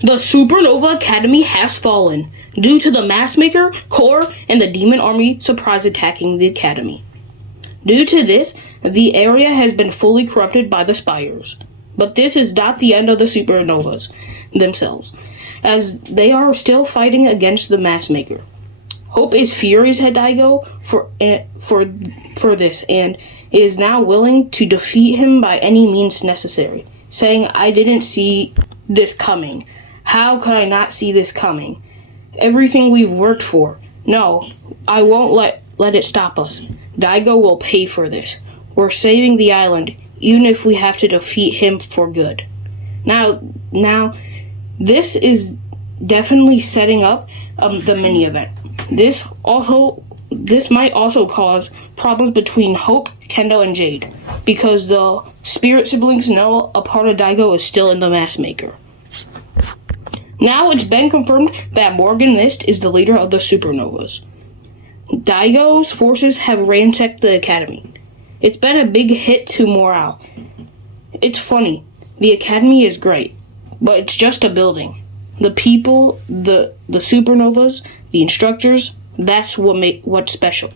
The Supernova Academy has fallen due to the Massmaker, Core, and the Demon Army surprise attacking the Academy. Due to this, the area has been fully corrupted by the Spires. But this is not the end of the Supernovas themselves, as they are still fighting against the Massmaker. Hope is furious at Daigo for this and is now willing to defeat him by any means necessary, saying, "I didn't see this coming. How could I not see this coming? Everything we've worked for. No, I won't let it stop us. Daigo will pay for this. We're saving the island, even if we have to defeat him for good." Now, this is definitely setting up the mini event. This might also cause problems between Hope, Kendo, and Jade, because the Spirit siblings know a part of Daigo is still in the Massmaker. Now it's been confirmed that Morgan Mist is the leader of the Supernovas. Daigo's forces have ransacked the Academy. It's been a big hit to morale. It's funny, the Academy is great, but it's just a building. The people, the Supernovas, the instructors, that's what's special.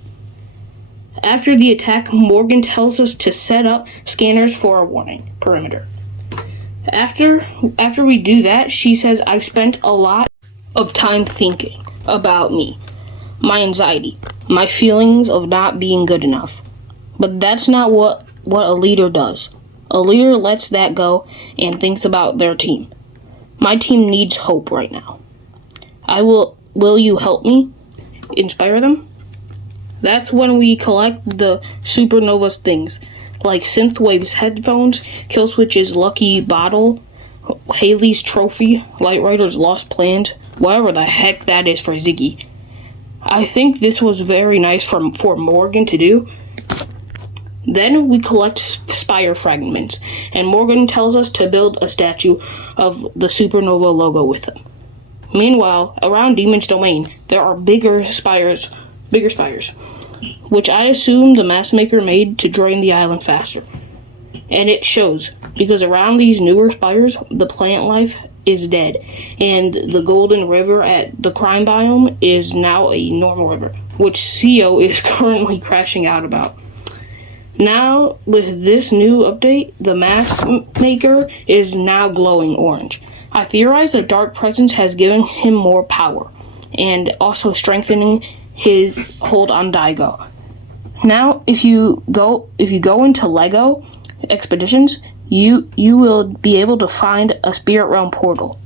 After the attack, Morgan tells us to set up scanners for a warning perimeter. After we do that, she says, "I've spent a lot of time thinking about me, my anxiety, my feelings of not being good enough. But that's not what a leader does. A leader lets that go and thinks about their team. My team needs hope right now. Will you help me inspire them?" That's when we collect the Supernova's things, like Synthwave's headphones, Killswitch's lucky bottle, Haley's trophy, Light Rider's lost plans, whatever the heck that is for Ziggy. I think this was very nice for Morgan to do. Then we collect Spire fragments, and Morgan tells us to build a statue of the Supernova logo with them. Meanwhile, around Demon's Domain, there are bigger spires, which I assume the Massmaker made to drain the island faster. And it shows, because around these newer spires, the plant life is dead, and the Golden River at the crime biome is now a normal river, which CO is currently crashing out about. Now, with this new update, the Massmaker is now glowing orange. I theorize the Dark Presence has given him more power, and also strengthening his hold on Daigo. Now, if you go into LEGO expeditions, you will be able to find a Spirit Realm portal.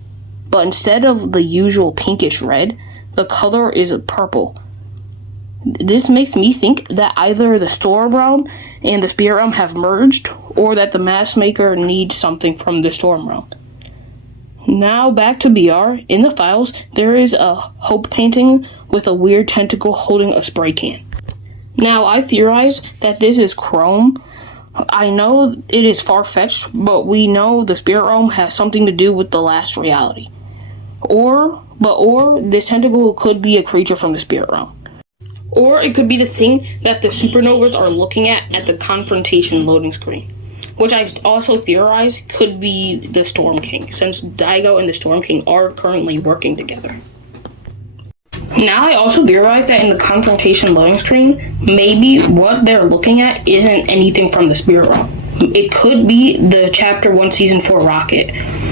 But instead of the usual pinkish red, the color is purple. This makes me think that either the Storm Realm and the Spirit Realm have merged, or that the Massmaker needs something from the Storm Realm. Now back to BR. In the files, there is a Hope painting with a weird tentacle holding a spray can. Now, I theorize that this is Chrome. I know it is far-fetched, but we know the Spirit Realm has something to do with the last reality. Or this tentacle could be a creature from the Spirit Realm. Or it could be the thing that the Supernovas are looking at the confrontation loading screen, which I also theorize could be the Storm King, since Daigo and the Storm King are currently working together. Now I also theorize that in the confrontation loading screen, maybe what they're looking at isn't anything from the Spirit Realm. It could be the Chapter 1 Season 4 rocket,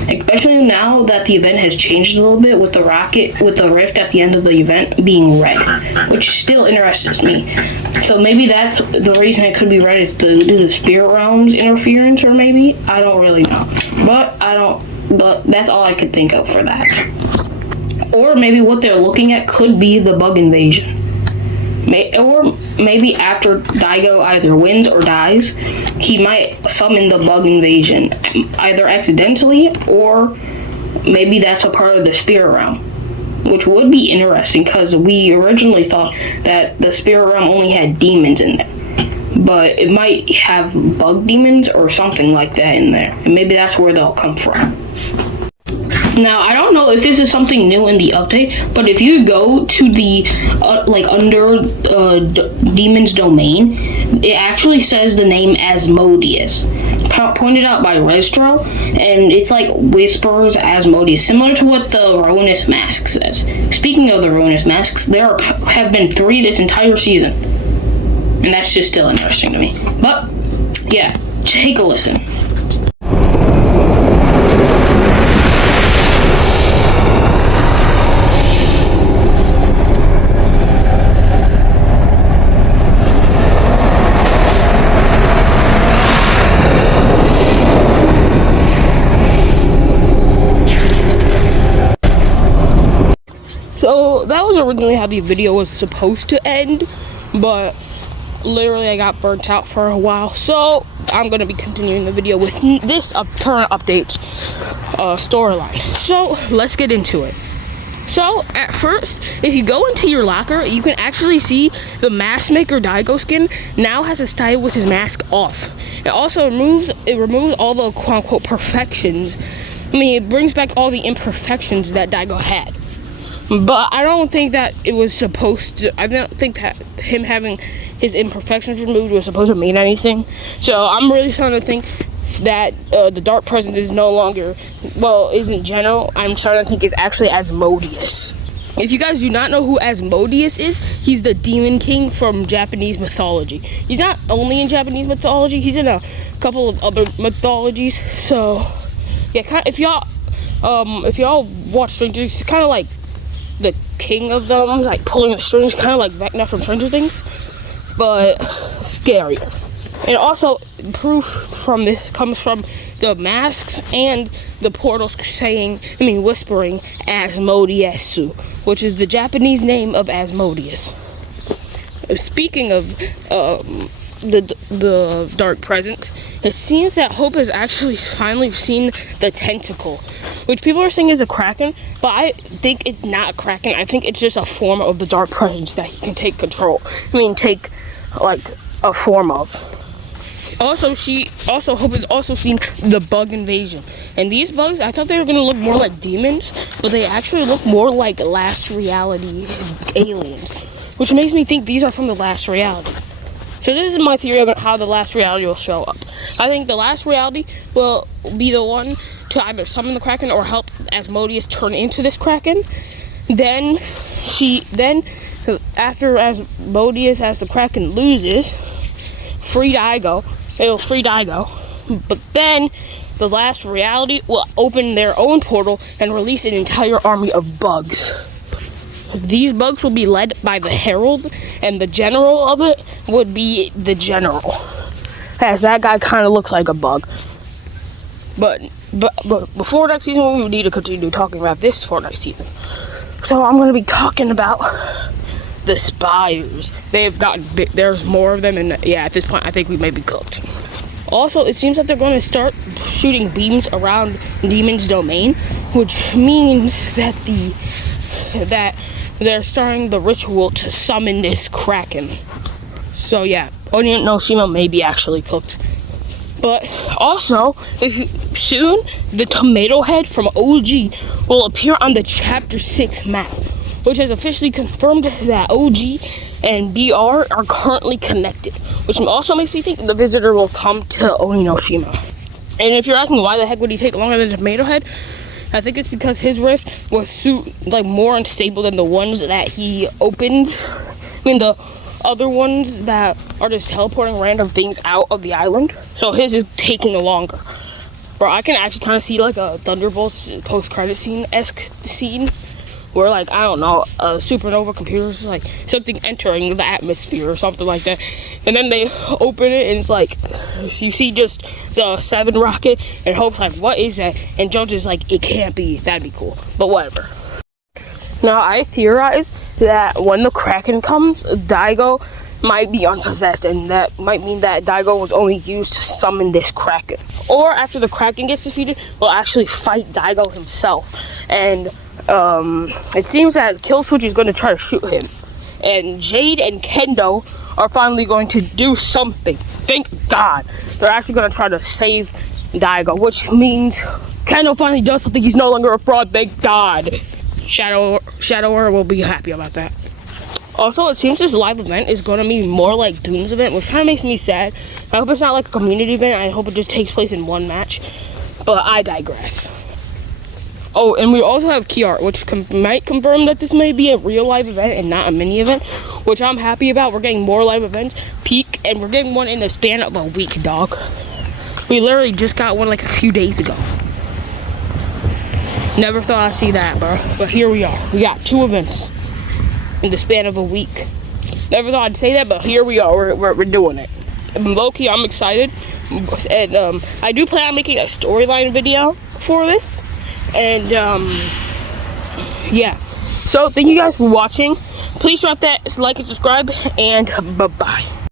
especially now that the event has changed a little bit with the rocket, with the rift at the end of the event being red, which still interests me. So maybe that's the reason it could be red, is due to the Spirit Realm's interference, or maybe, I don't really know. But that's all I could think of for that. Or maybe what they're looking at could be the bug invasion. Or maybe after Daigo either wins or dies, he might summon the bug invasion, either accidentally, or maybe that's a part of the Spirit Realm, which would be interesting, because we originally thought that the Spirit Realm only had demons in there. But it might have bug demons or something like that in there, and maybe that's where they'll come from. Now, I don't know if this is something new in the update, but if you go to the, under Demon's Domain, it actually says the name Asmodeus. Pointed out by Restro, and it's like whispers Asmodeus, similar to what the Ruinous Mask says. Speaking of the Ruinous Masks, there have been 3 this entire season, and that's just still interesting to me. But, yeah, take a listen. So that was originally how the video was supposed to end, but literally I got burnt out for a while, so I'm going to be continuing the video with this current update storyline. So let's get into it. So at first, if you go into your locker, you can actually see the Mask Maker Daigo skin now has a style with his mask off. It also removes all the quote-unquote perfections. I mean, it brings back all the imperfections that Daigo had. But I don't think that it was supposed to. I don't think that him having his imperfections removed was supposed to mean anything. So I'm really starting to think that the dark presence is no longer, well, isn't general. I'm starting to think it's actually Asmodeus. If you guys do not know who Asmodeus is, he's the demon king from Japanese mythology. He's not only in Japanese mythology, he's in a couple of other mythologies. So yeah, if y'all watch Stranger Things, it's kind of like the king of them, like pulling the strings, kind of like Vecna from Stranger Things, but scarier. And also, proof from this comes from the masks and the portals whispering Asmodeus, which is the Japanese name of Asmodeus. Speaking of the dark presence, it seems that Hope has actually finally seen the tentacle, which people are saying is a kraken, but I think it's not a kraken. I think it's just a form of the dark presence that he can take control. Take like a form of. Also, Hope has also seen the bug invasion, and these bugs, I thought they were gonna look more like demons, but they actually look more like Last Reality aliens, which makes me think these are from the Last Reality. So this is my theory about how the Last Reality will show up. I think the Last Reality will be the one to either summon the Kraken or help Asmodeus turn into this Kraken. Then after Asmodeus, as the Kraken loses, it'll free Daigo. But then the Last Reality will open their own portal and release an entire army of bugs. These bugs will be led by the Herald, and the general of it would be the General, as that guy kind of looks like a bug. But before next season, we need to continue talking about this Fortnite season. So I'm going to be talking about the spires. They've gotten big. There's more of them, and yeah, at this point, I think we may be cooked. Also, it seems that they're going to start shooting beams around Demon's Domain, which means that they're starting the ritual to summon this Kraken. So yeah, Oninoshima may be actually cooked. But also, soon, the tomato head from OG will appear on the Chapter 6 map, which has officially confirmed that OG and BR are currently connected, which also makes me think the visitor will come to Oninoshima. And if you're asking why the heck would he take longer than the tomato head, I think it's because his rift was more unstable than the ones that he opened. The other ones that are just teleporting random things out of the island. So his is taking longer. Bro, I can actually kind of see like a Thunderbolts post-credit scene-esque scene where, like, I don't know, a supernova computer's like something entering the atmosphere or something like that. And then they open it and it's like, you see just the 7 rocket and Hope's like, what is that? And Jones is like, it can't be. That'd be cool. But whatever. Now, I theorize that when the Kraken comes, Daigo might be unpossessed, and that might mean that Daigo was only used to summon this Kraken. Or after the Kraken gets defeated, we'll actually fight Daigo himself. And it seems that Killswitch is going to try to shoot him. And Jade and Kendo are finally going to do something. Thank God. They're actually going to try to save Daigo, which means Kendall finally does something. He's no longer a fraud. Thank God. Shadower will be happy about that. Also, it seems this live event is going to be more like Doom's event, which kind of makes me sad. I hope it's not like a community event. I hope it just takes place in one match. But I digress. Oh, and we also have key art, which might confirm that this may be a real live event and not a mini event, which I'm happy about. We're getting more live events, peak, and we're getting one in the span of a week, dog. We literally just got one like a few days ago. Never thought I'd see that, bro. But here we are. We got 2 events in the span of a week. Never thought I'd say that, but here we are. We're doing it. Low-key, I'm excited. And I do plan on making a storyline video for this. And yeah. So thank you guys for watching. Please drop that like and subscribe. And bye-bye.